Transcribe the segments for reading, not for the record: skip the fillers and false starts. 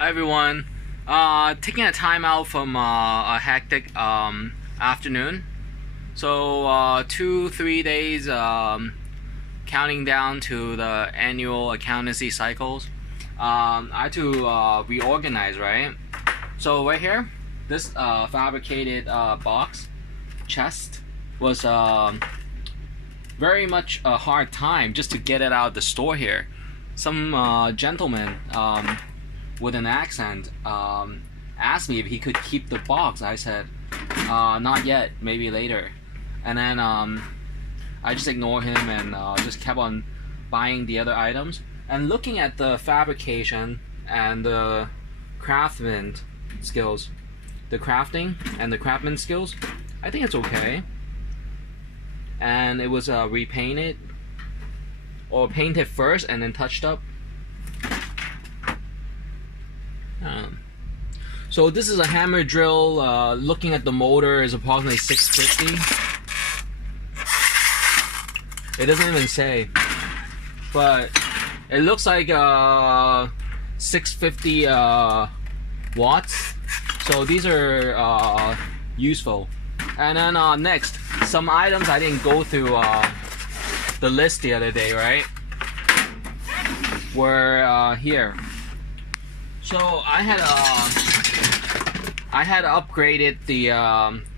Hi everyone. Taking a time out from a hectic afternoon. So 2-3 days counting down to the annual accountancy cycles. I had to reorganize, right? So right here, this fabricated box chest was very much a hard time just to get it out of the store here. Some gentleman with an accent asked me if he could keep the box. I said, not yet, maybe later. And then I just ignored him and just kept on buying the other items. And looking at the fabrication and the craftsman skills, the crafting and the craftsman skills, I think it's okay. And it was repainted or painted first and then touched up. So this is a hammer drill. Looking at the motor is approximately 650. It doesn't even say, but it looks like 650 watts. So these are useful. And then next, some items I didn't go through the list the other day, right? Were here. So I had upgraded the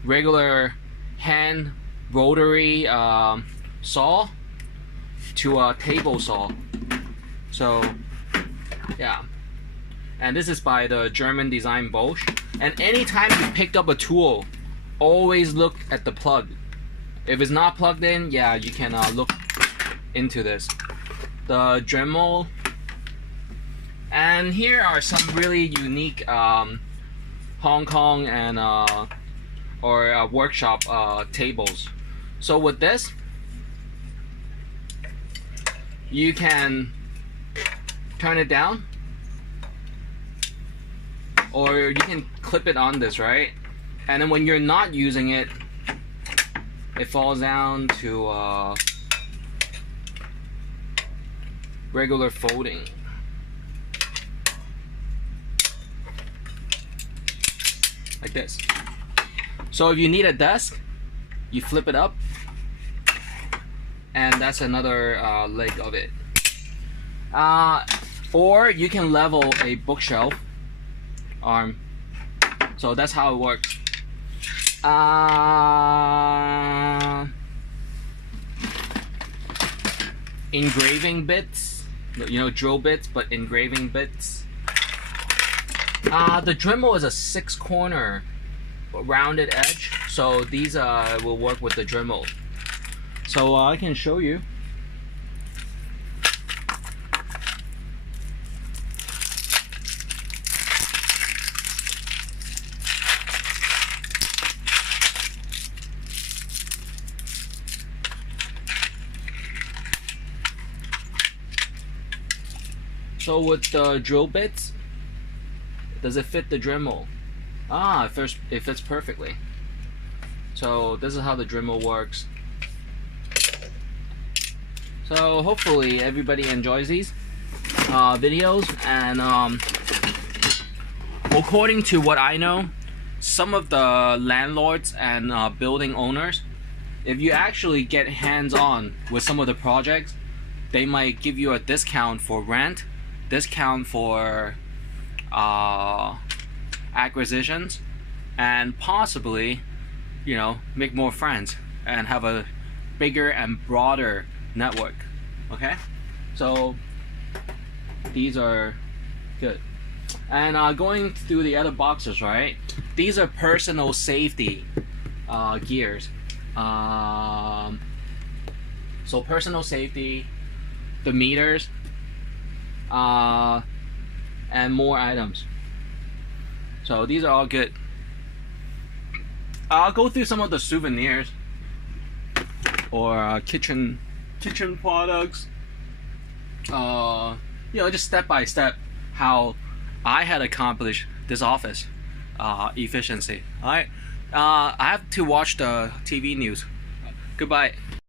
regular hand rotary saw to a table saw. So yeah, and this is by the German design Bosch. And anytime you pick up a tool, always look at the plug. If it's not plugged in, yeah, you can look into this. The Dremel. And here are some really unique Hong Kong and or workshop tables. So with this, you can turn it down, or you can clip it on this, right? And then when you're not using it, it falls down to regular folding. Like this. So if you need a desk, you flip it up, and that's another leg of it. Or you can level a bookshelf arm. So that's how it works. Engraving bits, you know, drill bits, but engraving bits. The Dremel is a 6-corner rounded edge, so these will work with the Dremel. So I can show you. So with the drill bits, does it fit the Dremel? It fits perfectly. So this is how the Dremel works. So hopefully everybody enjoys these videos. And according to what I know, some of the landlords and building owners, if you actually get hands-on with some of the projects, they might give you a discount for rent, discount for acquisitions, and possibly, you know, make more friends and have a bigger and broader network. Okay, so these are good. And going through the other boxes, right? These are personal safety gears. So personal safety, the meters, and more items. So these are all good. I'll go through some of the souvenirs or kitchen products. You know, just step by step how I had accomplished this office efficiency. All right. I have to watch the TV news. Goodbye.